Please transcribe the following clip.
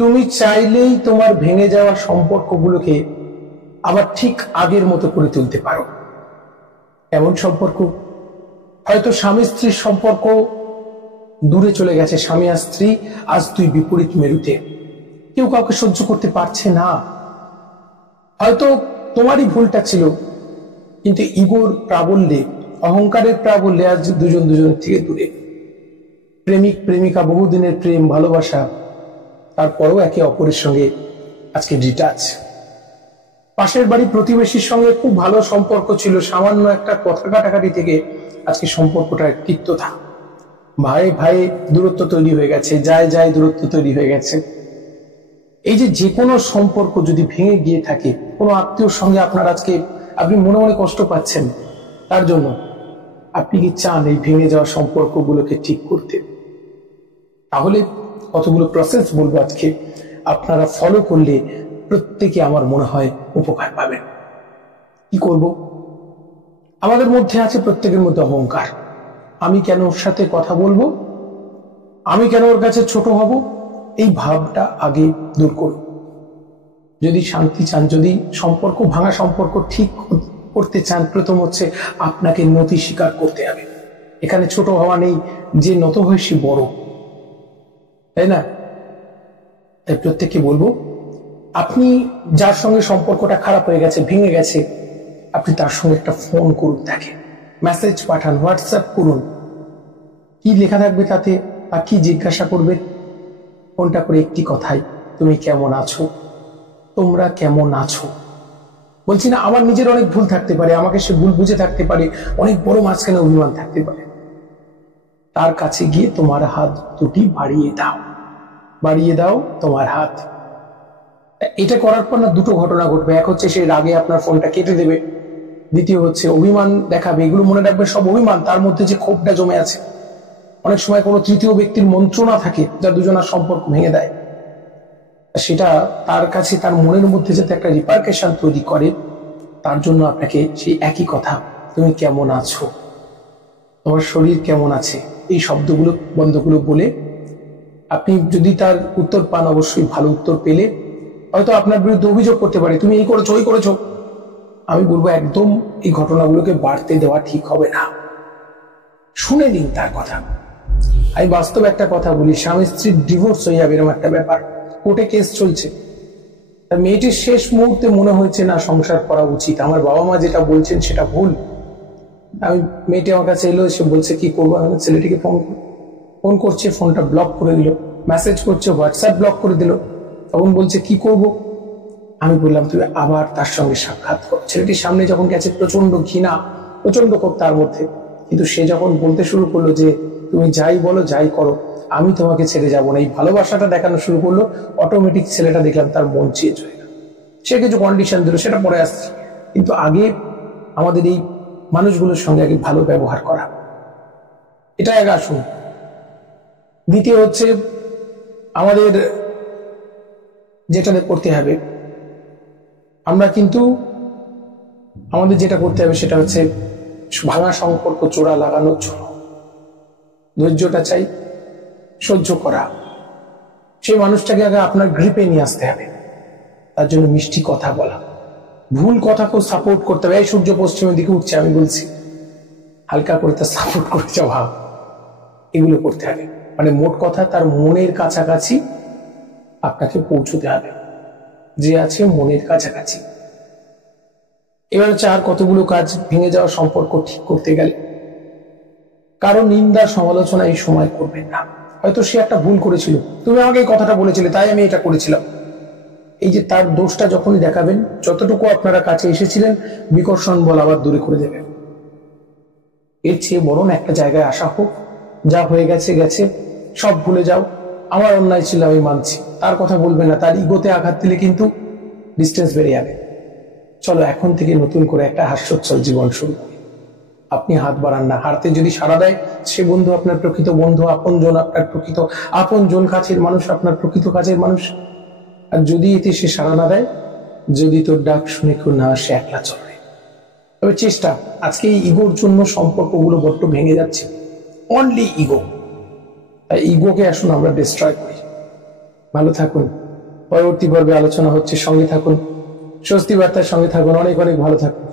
তুমি চাইলেই তোমার ভেঙে যাওয়া সম্পর্কগুলোকে আবার ঠিক আগের মতো করে তুলতে পারো। এমন সম্পর্ক, হয়তো স্বামী স্ত্রীর সম্পর্ক দূরে চলে গেছে, স্বামী আর স্ত্রী আজ দুই বিপরীত মেরুতে, কেউ কাউকে সহ্য করতে পারছে না। হয়তো তোমারই ভুলটা ছিল, কিন্তু ইগোর প্রাবল্যে, অহংকারের প্রাবল্যে আজ দুজন দুজনের থেকে দূরে। প্রেমিক প্রেমিকা, বহুদিনের প্রেম ভালোবাসা, তারপরেও একে অপরের সঙ্গে আজকে ডিটাচ। পাশের বাড়ি প্রতিবেশীর সঙ্গে খুব ভালো সম্পর্ক ছিল, সামান্য একটা কথা কাটাকাটি থেকে আজকে সম্পর্কটা তিক্ততা। ভাই ভাই দূরত্ব তৈরি হয়ে গেছে, যায় যায় দূরত্ব তৈরি হয়ে গেছে। এই যে কোনো সম্পর্ক যদি ভেঙে গিয়ে থাকে, কোনো আত্মীয়র সঙ্গে আপনার আজকে আপনি মনে মনে কষ্ট পাচ্ছেন, তার জন্য আপনি কি চান এই ভেঙে যাওয়া সম্পর্কগুলোকে ঠিক করতে? তাহলে কতগুলো প্রসেস বলবো আজকে, আপনারা ফলো করলে প্রত্যেকে আমার মনে হয় উপকার পাবেন। কি করব? আমাদের মধ্যে আছে প্রত্যেকের মধ্যে অহংকার। আমি কেন ওর সাথে কথা বলবো, আমি কেন ওর কাছে ছোট হব, এই ভাবটা আগে দূর করুন। যদি শান্তি চান, যদি সম্পর্ক ভাঙা সম্পর্ক ঠিক করতে চান, প্রথম হচ্ছে আপনাকে নতি স্বীকার করতে হবে। এখানে ছোট হওয়া নেই, যে নত হয় সে বড়, তাই না? তাই প্রত্যেককে বলবো, আপনি যার সঙ্গে সম্পর্কটা খারাপ হয়ে গেছে, ভেঙে গেছে, আপনি তার সঙ্গে একটা ফোন করুন, তাকে মেসেজ পাঠান, হোয়াটসঅ্যাপ করুন। কি লেখা থাকবে তাতে, আর কি জিজ্ঞাসা করবে? ফোনটা করে একটি কথাই, তুমি কেমন আছো, তোমরা কেমন আছো। বলছি না, আমার নিজের অনেক ভুল থাকতে পারে, আমাকে সে ভুল বুঝে থাকতে পারে, অনেক বড় মাঝখানে অভিমান থাকতে পারে। তার কাছে গিয়ে তোমার হাত দুটি বাড়িয়ে দাও, বাড়িয়ে দাও তোমার হাত। এটা করার পর না দুটো ঘটনা ঘটবে। এক হচ্ছে সে রাগে আপনার ফোনটা কেটে দেবে, দ্বিতীয় হচ্ছে অভিমান দেখাবে। এগুলো মনে রাখবে সব অভিমান, তার মধ্যে যে ক্ষোভটা জমে আছে। অনেক সময় কোনো তৃতীয় ব্যক্তির মন্ত্রণা থাকে যা দুজনের সম্পর্ক ভেঙে দেয়। সেটা তার কাছে, তার মনের মধ্যে যাতে একটা রিপারকেশন তৈরি করে, তার জন্য আপনাকে সেই একই কথা, তুমি কেমন আছো, তোমার শরীর কেমন আছে, এই শব্দগুলো বন্ধগুলো বলে আপনি যদি তার উত্তর পান, অবশ্যই ভালো উত্তর পেলে হয়তো আপনার বিরুদ্ধে অভিযোগ করতে পারে, তুমি এই করেছো ওই করেছো। আমি বলবো একদম এই ঘটনাগুলোকে বাড়তে দেওয়া ঠিক হবে না। শুনে নিন তার কথা। আমি বাস্তব একটা কথা বলি, স্বামী স্ত্রীর ডিভোর্স হয়ে যাবে এরকম একটা ব্যাপার, কোর্টে কেস চলছে। মেয়েটির শেষ মুহূর্তে মনে হয়েছে না সংসার করা উচিত, আমার বাবা মা যেটা বলছেন সেটা ভুল। আমি মেয়েটি আমার কাছে এলো, এসে বলছে কি করবো। আমি ছেলেটিকে ফোন করছে, ফোনটা ব্লক করে দিল, মেসেজ করছে, হোয়াটসঅ্যাপ ব্লক করে দিল। তখন বলছে কি করব। আমি বললাম তুমি আবার তার সঙ্গে সাক্ষাৎ করো। ছেলেটির সামনে যখন গেছে, প্রচন্ড ঘৃণা, প্রচন্ড ক্ষোভ তার মধ্যে, কিন্তু সে যখন বলতে শুরু করলো যে তুমি যাই বলো যাই করো, আমি তোমাকে ছেড়ে যাবো না, এই ভালোবাসাটা দেখানো শুরু করলো, অটোমেটিক ছেলেটা দেখলাম তার মন চেঞ্জ হয়ে গেল। সে কিছু কন্ডিশন দিল, সেটা পরে আসছে, কিন্তু আগে আমাদের এই মানুষগুলোর সঙ্গে আগে ভালো ব্যবহার করা, এটা আগে আসুন। দ্বিতীয় হচ্ছে আমাদের যেটা করতে হবে, আমরা কিন্তু আমাদের যেটা করতে হবে সেটা হচ্ছে ভাঙা সম্পর্ক চোরা লাগানোর জন্য ধৈর্যটা চাই, সহ্য করা। সেই মানুষটাকে আগে আপনার গ্রিপে নিয়ে আসতে হবে, তার জন্য মিষ্টি কথা বলা, ভুল কথাকেও সাপোর্ট করতে হবে। এই সূর্য পশ্চিমের দিকে উঠছে, আমি বলছি হালকা করে তার সাপোর্ট করে যাওয়া, এগুলো করতে হবে। মানে মোট কথা, তার মনের কাছাকাছি আপনাকে পৌঁছতে হবে, যে আছে মনের কাছাকাছি। এবার হচ্ছে আর কতগুলো কাজ ভেঙে যাওয়া সম্পর্ক ঠিক করতে গেলে, কারো নিন্দা সমালোচনা এই সময় করবেন না। হয়তো সে একটা ভুল করেছিল, তুমি আমাকে এই কথাটা বলেছিলে তাই আমি এটা করেছিলাম, এই যে তার দোষটা যখনই দেখাবেন, যতটুকু আপনারা কাছে এসেছিলেন বিকর্ষণ বল আবার দূরে করে দেবেন। এর চেয়ে বরং একটা জায়গায় আসা হোক, যা হয়ে গেছে গেছে, সব ভুলে যাও, আমার অন্যায় ছিল আমি মানছি, তার কথা বলবেন না। তার ইগোতে আঘাত দিলে কিন্তু ডিস্টেন্স বেড়ে যাবে। চলো এখন থেকে নতুন করে একটা হাস্যোজ্জ্বল জীবন শুরু করি। আপনি হাত বাড়ান না, হারতে যদি সাড়া দেয় সে বন্ধু আপনার প্রকৃত বন্ধু, আপনজন আপনার প্রকৃত আপনজন, কাছের মানুষ আপনার প্রকৃত কাছের মানুষ। আর যদি এতে সে সাড়া না দেয়, যদি তোর ডাক শুনে কেউ না আসে, একলা চলবে। তবে চেষ্টা, আজকে এই ইগোর জন্য সম্পর্কগুলো বড্ড ভেঙে যাচ্ছে, অনলি ইগো। তাই ইগোকে আসুন আমরা ডিস্ট্রয় করি। ভালো থাকুন। পরবর্তী পর্বে আলোচনা হচ্ছে। সঙ্গে থাকুন, স্বস্তি বার্তার সঙ্গে থাকুন। অনেক অনেক ভালো থাকুন।